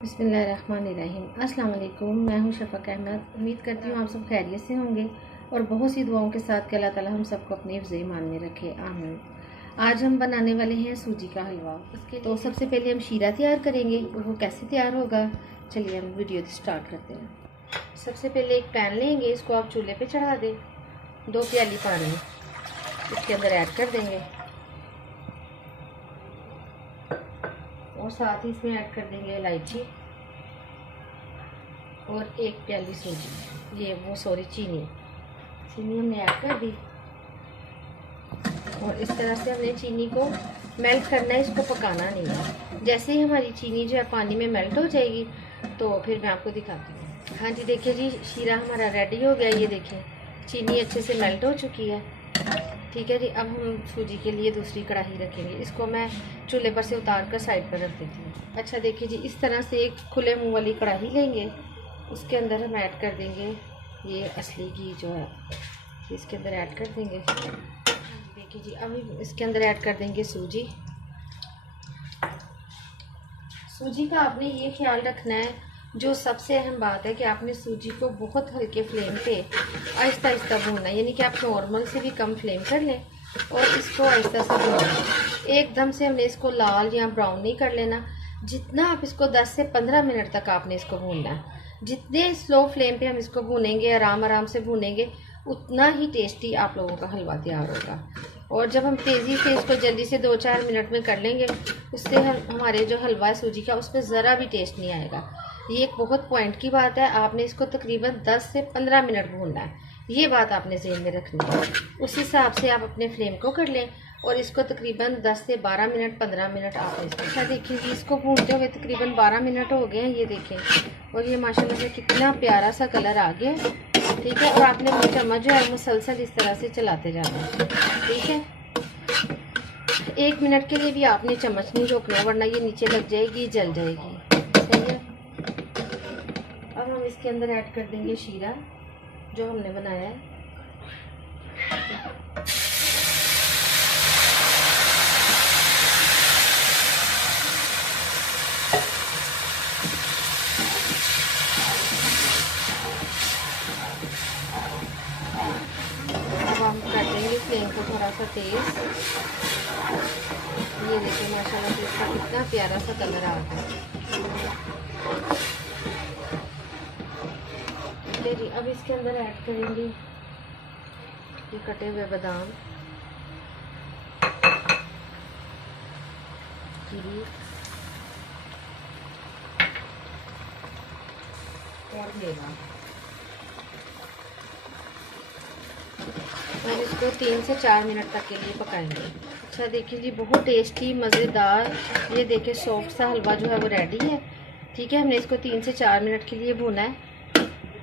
बिस्मिल्लाहिर्रहमानिर्रहीम। अस्सलाम वालेकुम। मैं हूं शफ़क़ अहमद। उम्मीद करती हूँ आप सब खैरियत से होंगे और बहुत सी दुआओं के साथ कि अल्लाह ताला हम सबको अपने हिफ्ज़ ईमान में रखे, आमीन। आज हम बनाने वाले हैं सूजी का हलवा। तो सबसे पहले हम शीरा तैयार करेंगे और वो कैसे तैयार होगा, चलिए हम वीडियो स्टार्ट करते हैं। सबसे पहले एक पैन लेंगे, इसको आप चूल्हे पर चढ़ा दें। 2 प्याली पानी इसके अंदर ऐड कर देंगे और साथ ही इसमें ऐड कर देंगे इलायची और 1 प्याली सूजी, चीनी हमने ऐड कर दी। और इस तरह से हमने चीनी को मेल्ट करना है, इसको पकाना नहीं है। जैसे ही हमारी चीनी जो है पानी में मेल्ट हो जाएगी तो फिर मैं आपको दिखाती हूँ। हाँ जी, देखिए जी, शीरा हमारा रेडी हो गया। ये देखिए चीनी अच्छे से मेल्ट हो चुकी है। ठीक है जी, अब हम सूजी के लिए दूसरी कढ़ाई रखेंगे। इसको मैं चूल्हे पर से उतार कर साइड पर रख देती हूँ। अच्छा देखिए जी, इस तरह से एक खुले मुंह वाली कढ़ाई लेंगे, उसके अंदर हम ऐड कर देंगे ये असली घी जो है, इसके अंदर ऐड कर देंगे। देखिए जी, अब इसके अंदर ऐड कर देंगे सूजी। सूजी का आपने ये ख्याल रखना है, जो सबसे अहम बात है कि आपने सूजी को बहुत हल्के फ्लेम पे आहिस्ता आहिस्ता भूनना है। यानी कि आप नॉर्मल से भी कम फ्लेम कर लें और इसको आहिस्ता से भूनना। एकदम से हमने इसको लाल या ब्राउन नहीं कर लेना। जितना आप इसको 10 से 15 मिनट तक आपने इसको भूनना है। जितने स्लो फ्लेम पे हम इसको भूनेंगे, आराम आराम से भूनेंगे, उतना ही टेस्टी आप लोगों का हलवा तैयार होगा। और जब हम तेज़ी से इसको जल्दी से 2-4 मिनट में कर लेंगे, उससे हमारे जो हलवा है सूजी का, उसमें ज़रा भी टेस्ट नहीं आएगा। ये एक बहुत पॉइंट की बात है। आपने इसको तकरीबन 10 से 15 मिनट भूनना है, ये बात आपने ज़हन में रखनी है। उस हिसाब से आप अपने फ्लेम को कर लें और इसको तकरीबन 10 से 12 मिनट 15 मिनट आप इसको देखिए, इसको भूनते हुए तकरीबन 12 मिनट हो गए हैं। ये देखें, और ये माशाल्लाह से कितना प्यारा सा कलर आ गया। ठीक है, और आपने अपनी चम्मच जो है मुसलसल इस तरह से चलाते जाना है। ठीक है, 1 मिनट के लिए भी आपने चम्मच नहीं रोकना, वरना ये नीचे लग जाएगी, जल जाएगी। सही है। अब हम इसके अंदर ऐड कर देंगे शीरा जो हमने बनाया है। अब हम कर देंगे फ्लेम को थोड़ा सा तेज़। ये देखिए माशाल्लाह से इसका कितना प्यारा सा कलर आ गया। जी, अब इसके अंदर ऐड करेंगे ये कटे हुए बादाम, कीवी और मेवा, और इसको 3 से 4 मिनट तक के लिए पकाएंगे। अच्छा देखिए जी, बहुत टेस्टी मज़ेदार, ये देखिए सॉफ्ट सा हलवा जो है वो रेडी है। ठीक है, हमने इसको 3 से 4 मिनट के लिए भूना है।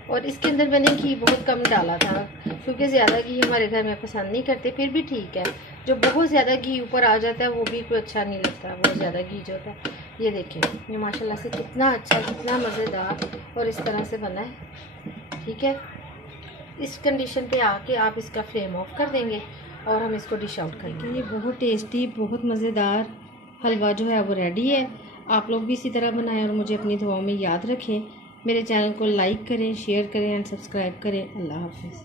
और इसके अंदर मैंने घी बहुत कम डाला था, क्योंकि ज़्यादा घी हमारे घर में पसंद नहीं करते। फिर भी ठीक है, जो बहुत ज़्यादा घी ऊपर आ जाता है वो भी कोई अच्छा नहीं लगता, बहुत ज़्यादा घी जो होता है। ये देखें, ये माशाल्लाह से कितना अच्छा, कितना मज़ेदार और इस तरह से बना है। ठीक है, इस कंडीशन पे आके आप इसका फ्लेम ऑफ कर देंगे और हम इसको डिश आउट करेंगे। ये बहुत टेस्टी, बहुत मज़ेदार हलवा जो है वो रेडी है। आप लोग भी इसी तरह बनाएं और मुझे अपनी दुआओं में याद रखें। मेरे चैनल को लाइक करें, शेयर करें एंड सब्सक्राइब करें। अल्लाह हाफ़िज़।